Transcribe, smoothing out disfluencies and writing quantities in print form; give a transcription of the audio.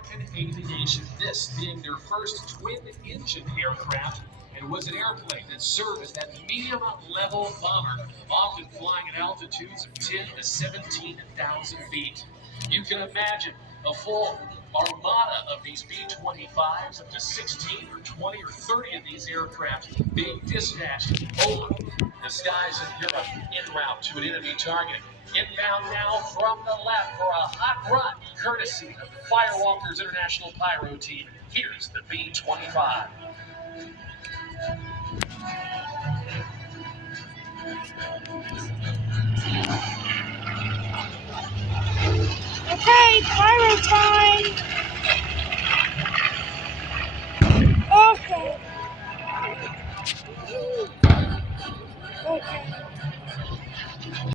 American Aviation, this being their first twin-engine aircraft, and was an airplane that served as that medium-level bomber, often flying at altitudes of 10 to 17,000 feet. You can imagine a full armada of these B-25s, up to 16 or 20 or 30 of these aircraft being dispatched over the skies of Europe en route to an enemy target. Inbound now from the left for a hot run, courtesy of the Firewalkers International Pyro Team. Here's the B-25. Okay, pyro time!